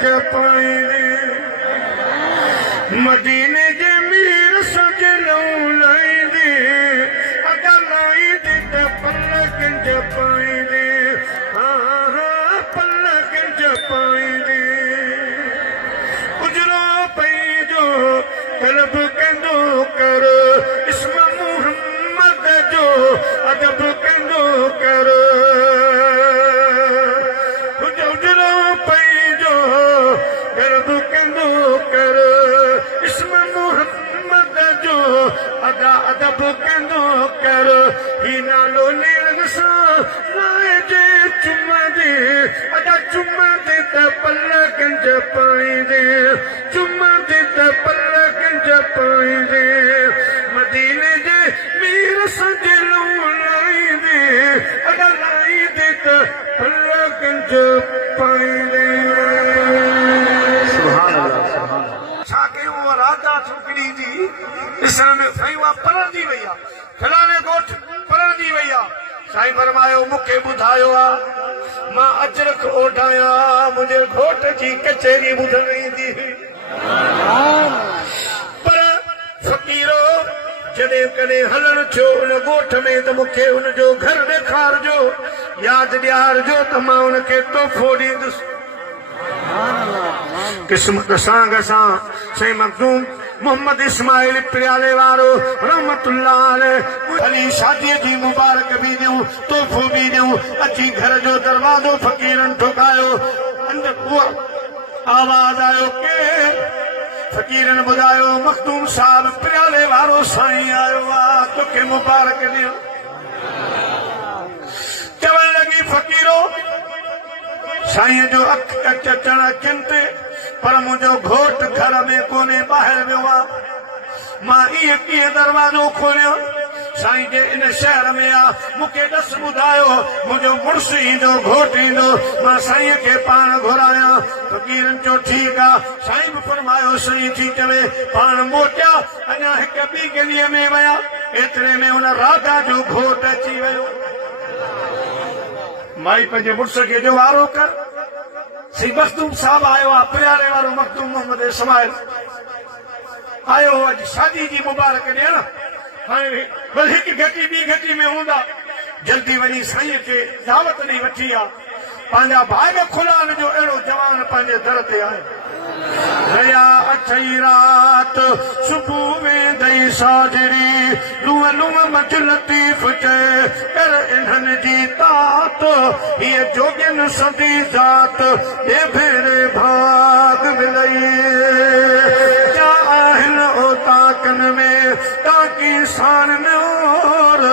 कंज पाईंदे मदीने जे मीर सजनों लाईंदे अदा लाईंदे त पल कंज पाईंदे पल कंज पाईंदे उजरो पैजो तलब कंदो कर इस्म मुहम्मद जो अदब कंदो कर उजरो पैजो तलब कंदो कर इस्म मुहम्मद जो अदा अदब कंदो कर ही नालो नेरन सा लाए जे चुम्मा दे अदा चुम्मा दे त पल कंज पाईंदे चुम्मा दे त पल कंज पाईंदे मदीने जे मीर सजनों लाईंदे अदा लाईंदे त पल कंज पाईंदे छा कयूं राधा छोकिरी जी ॾिसण में साईं उहा परंदी वई आहे फलाणे ॻोठ परंदी वई आहे साईं फरमायो मूंखे ॿुधायो आहे मां अजरक ओढायां मुंहिंजे घोट जी कचहरी ॿुधण ईंदी हुई पर फ़क़ीरो जॾहिं कॾहिं हलण थियो उन ॻोठ में त मूंखे उनजो घर ॾेखारिजो यादि ॾियारिजो त मां उनखे तोहफ़ो ॾींदुसि क़िस्मत सां गसां साईं मखदूम मोहम्मद इस्माइल प्याले वारो रहमतुल्लाह अलैह अली शादीअ जी मुबारक बि ॾियूं तोहफ़ो बि ॾियूं अची घर जो दरवाज़ो फ़क़ीरनि ठोकायो अंदरि उहा आवाज़ आयो के फ़क़ीरनि ॿुधायो मखदूम साहब प्याले वारो साईं आयो आहे तोखे मुबारक ॾियूं चवण लॻी फ़क़ीरो साईं जो अचण अखियुनि ते पर मुंहिंजो घोट घर में कोन्हे ॿाहिरि वियो आहे मां इहे कीअं दरवाज़ो खोलियो साईं जे इन शहर में आहे मूंखे ॾस ॿुधायो मुंहिंजो मुड़ुसु ईंदो घोट ईंदो मां साईं खे पाण घुरायां फ़क़ीरनि चयो ठीकु आहे साईं बि फरमायो सही थी चवे पाण मोटिया अञा हिकु ॿी गलीअ में विया एतिरे में हुन राधा जो घोट अची वियो माई पंहिंजे मुड़ुस खे जो वारो कर सी मखदूम साहब आयो आहे प्यारे वारो मखदूम मोहम्मद इस्माइल आयो अॼु शादी जी मुबारक ॾियण हाणे भले हिकु घटी ॿी घटी में हूंदा जल्दी वञी साईं खे दावत ॾेई वठी आहे पंहिंजा भाग खुला जो अहिड़ो जवान पंहिंजे दर ते आहे रया अठई रात सुबुह वेंदई साजरी लूअ लूअ मच लतीफ़ चए कर इन्हनि जी तात हीअ जोगियुनि सदी ज़ात ॿिए भेरे भाग मिलई क्या आहिनि ओ ताकनि में ताकी सान नूर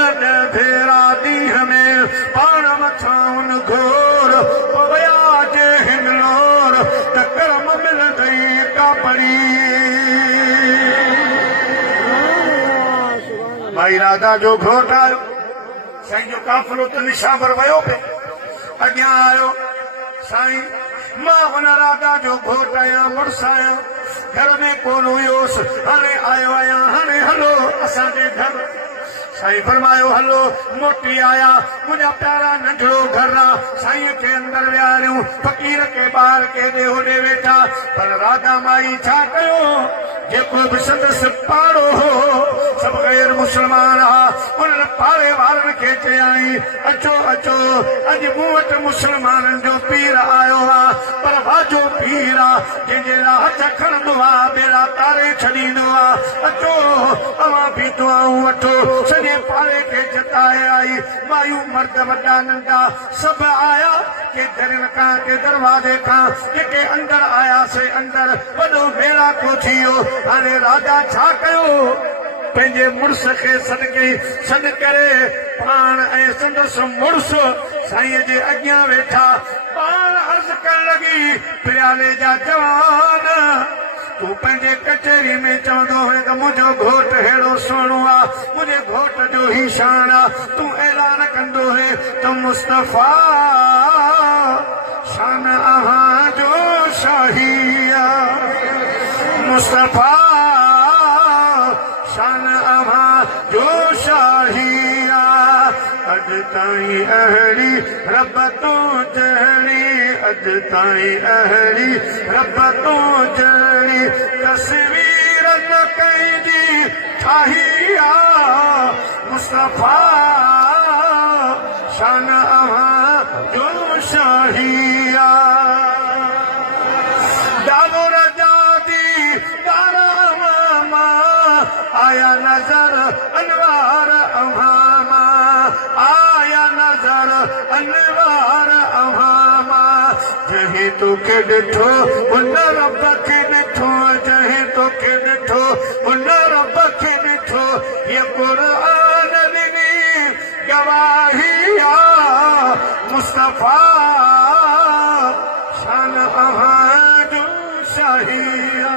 ॾह भेरा ॾींहं में पाण मथां घोर पवया जे हिन लोर त कर्म मिलंदई कापड़ी भाई राधा जो घोट आयो साईं जो काफ़िलो त निशावर वियो पे अॻियां आयो साईं मां हुन राधा जो घोट आहियां मुड़ुसु आहियां घर में कोन हुयोसि हाणे आयो आहियां हाणे हलो असांजे घर साईं फरमायो हलो मोटी आया मुंहिंजा प्यारा नंढड़ो घर आहे साईं खे अंदरि विहारियूं फ़क़ीर खे ॿाहिरि केॾे होॾे वेठा पर राधा माई छा कयो जेको बि संदसि पाड़ो हो सभु गैर मुस्लमान हुआ उन्हनि पाड़े वारनि खे चयाईं अचो अचो अॼु मूं वटि मुस्लमाननि जो पीर आयो आहे पर वाजो पीर आहे जंहिंजे लाइ हथ खणंदो आहे ॿेड़ा तारे छॾींदो आहे अचो अवां बि दुआऊं वठो सॼे पाड़े खे जताए आई मायूं मर्द वॾा नंढा सभु आया के दरियुनि खां के दरवाज़े खां जेके अंदरि आयासीं अंदरि वॾो मेड़ाको थी वियो हाणे राजा छा कयो पंहिंजे मुड़ुस खे सॾु करे पाण ऐं संदसि मुड़ुसु साईं जे अॻियां वेठा पाण अर्ज़ु करण लॻी प्याले जा जवान तूं पंहिंजे कचहरी में चवंदो हुए त मुंहिंजो घोट अहिड़ो सुहिणो आहे मुंहिंजे घोट जो ई शान आहे तूं ऐलान कंदो हुए त मुस्तफ़ा शान अव्हां जो शाही आहे मुस्तफ़ा शान अव्हां जो शाही आहे अॼु ताईं अहिड़ी रब तूं जहिड़ी अज ताई अहड़ी रब तो जड़ी तस्वीर न कंहिंजी ठाही आ मुस्तफा शान अहां जो शाहिया दाबुर जादी दारामा आया नजर अनवार अहामा आया नजर अनवार अहामा जही तो के ॾिठो उन रब खे ॾिठो जही तो के ॾिठो उन रब खे ॾिठो ये क़ुरान ॾिनी गवाहिया मुस्तफा शान अहां जो शाहिया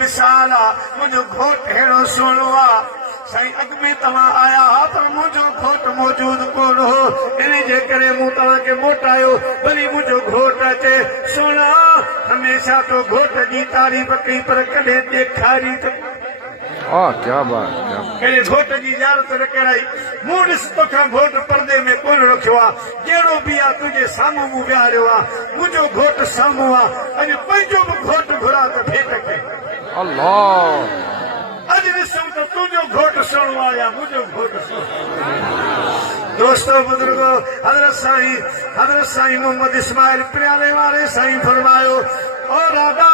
मिसाल आ मुंहिंजो घोट अहिड़ो सुहिणो आ साईं अॻ में तव्हां आया हा पर मुंहिंजो घोट मौजूद कोन हो इन जे करे मूं तव्हांखे मोटायो भली मुंहिंजो घोट अचे सुहिणा हमेशह तो घोट जी तारीफ़ कई पर कॾहिं ॾेखारी त क्या बात क्या कॾहिं घोट जी इजाज़त न कराई मूं ॾिस तोखां घोट पर्दे में कोन रखियो आहे जहिड़ो बि आहे तुंहिंजे साम्हूं मूं विहारियो आहे मुंहिंजो घोट साम्हूं आहे अॼु पंहिंजो बि घोट घुरा त भेट कई अल्लाह अॼु ॾिसूं त तुंहिंजो घोट सुहिणो आहे या मुंहिंजो घोट दोस्तो बुजुर्गो हज़रत साईं मोहम्मद इस्माइल प्यारे वारे साईं फरमायो ओ राधा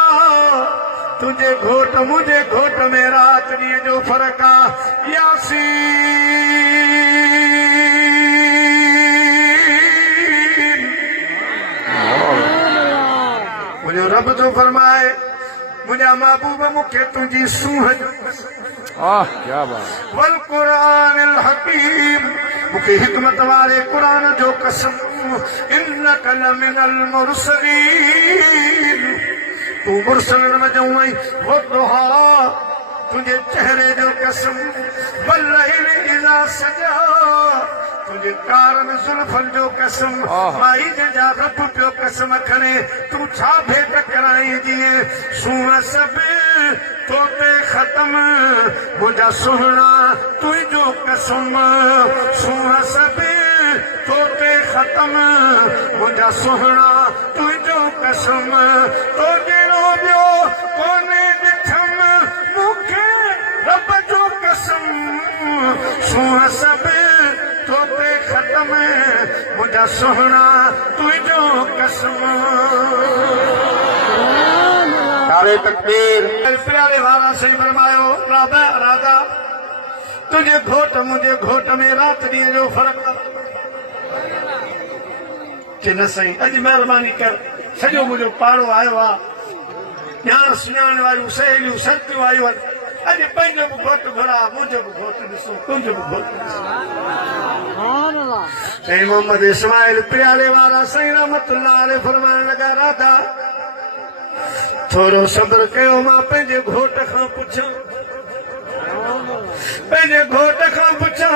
तुंहिंजे घोट मुंहिंजे घोट में राति ॾींहं जो फ़र्क़ु आहे यासीन मुंहिंजो रब थो फरमाए मुंहिंजा महबूब मूंखे तुंहिंजी सूंह क्या बात वल क़ुरानिल हकीम मूंखे हिकमत वारे क़ुरान जो कसम इन्नक लमिनल मुरसलीन तू मुरसलनि में जऊं आई वो दुहा तुंहिंजे चेहरे जो कसम वल्लैल इज़ा सजा तुंहिंजे कारनि ज़ुल्फ़नि जो कसम माई जंहिंजा रब पियो कसम खणे तूं छा भेट कराई जीअं सूंह सभु तो ते ख़तम मुंहिंजा सुहिणा तुंहिंजो कसम सूंह सभु तो ते ख़तम मुंहिंजा सुहिणा तुंहिंजो कसम तो जहिड़ो ॿियो कोन्हे ॾिठम मूंखे रब जो कसम सूंह सभु तो ते ख़तम मुंहिंजा सुहिणा तुंहिंजो कसम नारे तकबीर प्यारे वारा साईं फरमायो राधा तुंहिंजे घोट मुंहिंजे घोट में राति ॾींहं जो फ़र्क़ु कि न साईं अॼु महिरबानी कर सॼो मुंहिंजो पाड़ो आयो आहे ॼाण सुञाण वारियूं सहेलियूं सतियूं आयूं आहिनि अॼु पंहिंजो बि घोट घुरा मुंहिंजो बि घोट ॾिसो तुंहिंजो बि घोट ॾिसो साईं मोहम्मद इस्माइल प्यारे वारा साईं रहमतुल्लाह अलैह फरमाइण लॻा राधा थोरो सब्र कयो मां पंहिंजे घोट खां पुछां पंहिंजे घोट खां पुछां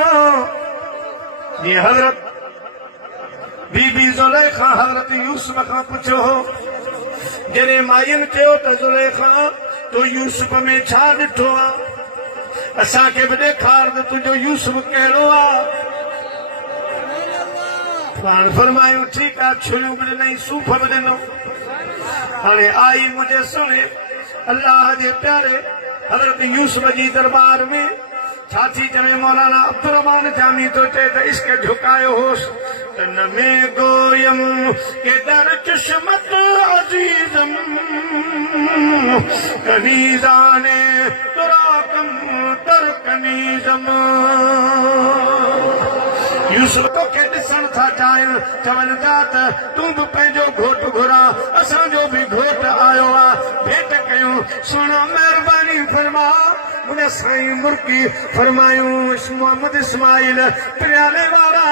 जीअं हज़रत बीबी ज़ुलैखा हज़रत यूसुफ खां पुछियो हो जॾहिं माइयुनि चयो त ज़ुलैखा तो यूसुफ में छा ॾिठो आहे असांखे बि ॾेखार त तुंहिंजो यूसुफ कहिड़ो आहे पाण फरमायूं ठीकु आहे छुरियूं बि ॾिनई सूफ़ बि ॾिनो हाणे आई मुंहिंजे सुणे अल्लाह जे प्यारे हज़रत यूसुफ जी दरबार में छा थी चवे मौलाना अब्दुर्रहमान जामी तो चए त इश्क झुकायो होसि तन में गोयम के दर चश्मत अजीजम कनीज़ाने तुराकम तर कनीज़म यूसुफ तोखे ॾिसण था चाहिनि चवनि था त तूं बि पंहिंजो घोट घुरा असांजो बि घोट आयो आहे भेट कयूं सुहिणो महिरबानी फरमा उन साईं मुर्की फरमायूं मोहम्मद इस्माइल प्यारे वारा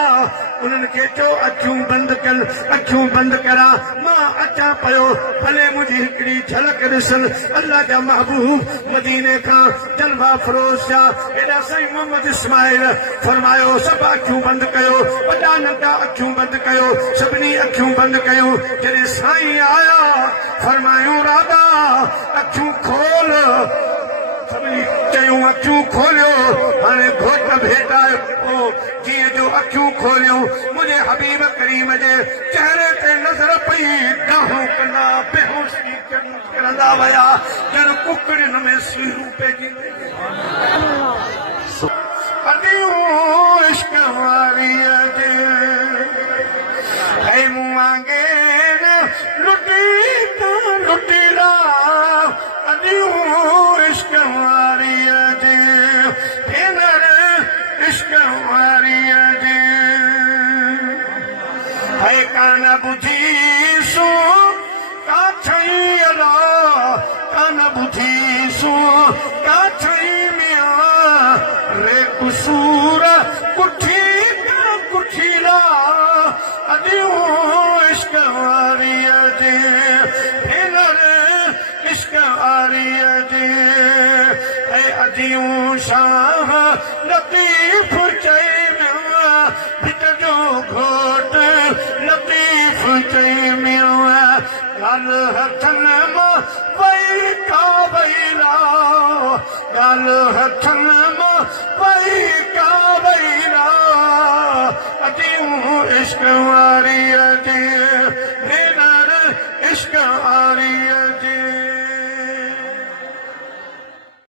उन्हनि खे चयो अखियूं बंदि कनि अखियूं बंदि करा मां अचां पियो भले मुंहिंजी हिकिड़ी झलक ॾिसनि अल्लाह जा महबूब मदीने खां जलवा फरोज़ जा एॾा साईं मोहम्मद इस्माइल फरमायो सभु अखियूं बंदि कयो वॾा नंढा अखियूं बंदि कयो सभिनी अखियूं बंदि कयूं जॾहिं साईं आया फरमायूं राधा अखियूं खोल सभिनी चयूं अखियूं खोलियो हाणे घोट भेटाए पोइ जीअं जो अखियूं खोलियूं मुंहिंजे हबीब करीम जे चेहरे ते नज़र पई गाहूं कंदा बेहोशी करंदा विया ॼण कुकड़ियुनि में सीरूं पइजी अदियूं इश्क वारीअ जे ऐं मूं वांगेर लुटी त लुटीरा अदियूं इश्क वारीअ जे भेनर इश्क वारीअ जे है कान बुझीसू का छई अला कान बुझीसू का छई मिया रे कुसूर कुठी का कुठीला अदियूं इश्क वारीअ जे भेनर इश्क वारीअ जे ऐ अदियूं शाह लतीफ़ चई मिया भिट जो घोट लतीफ़ चई मिया ॻाल हथनि मां वई का वईला ॻाल हथनि मां वई का वईला अदियूं इश्क वारीअ जे भेनर इश्क वारीअ